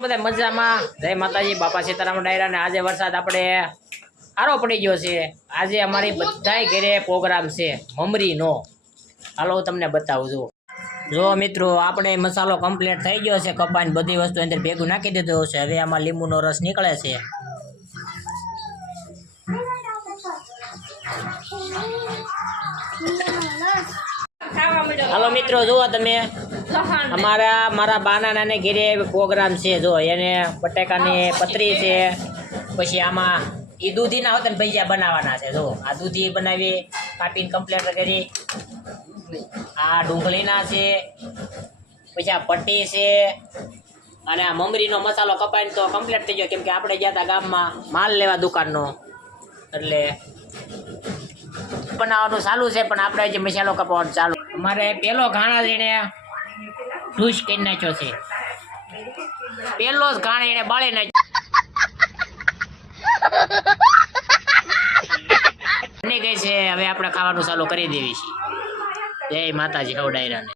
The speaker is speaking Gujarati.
બધા મજામાં જય માતાજી બાપા સીતારામ ડાયરા ને આજે વરસાદ આપણે સારો પડી ગયો છે। આજે અમારી બધાય ઘરે પ્રોગ્રામ છે મમરીનો। હાલો હું તમને બતાવું છું। જો મિત્રો આપણે મસાલો કમ્પ્લીટ થઈ ગયો છે। કપાની બધી વસ્તુ અંદર ભેગું નાખી દીધું છે। હવે આમાં લીંબુનો રસ નીકળે છે। હાલો મિત્રો જુઓ તમે મારા બાના નાને ઘેરે પ્રોગ્રામ છે। જો એને બટાકાની પતરી છે, પછી આમાં એ દૂધીના હોત ને ભજીયા બનાવવાના છે। જો આ દૂધી બનાવી કાપીને કમ્પ્લીટ કરી, આ ડુંગળીના છે, પછી આ પટ્ટી છે, અને આ મમરીનો મસાલો કપાઈને તો કમ્પ્લીટ થઈ ગયો, કેમ કે આપણે ગયા હતા ગામમાં માલ લેવા દુકાનનો, એટલે બનાવવાનું ચાલુ છે। પણ આપણે જે મસાલો કપાવવાનું ચાલુ। અમારે પેલો ઘાણા જેને ઢૂસ કરી નાખ્યો છે, પેલો જ ઘાણ એને બાળી નાખ્યો બની ગઈ છે। હવે આપણે ખાવાનું ચાલુ કરી દેવી છે। જય માતાજી હવ ડાયરાને।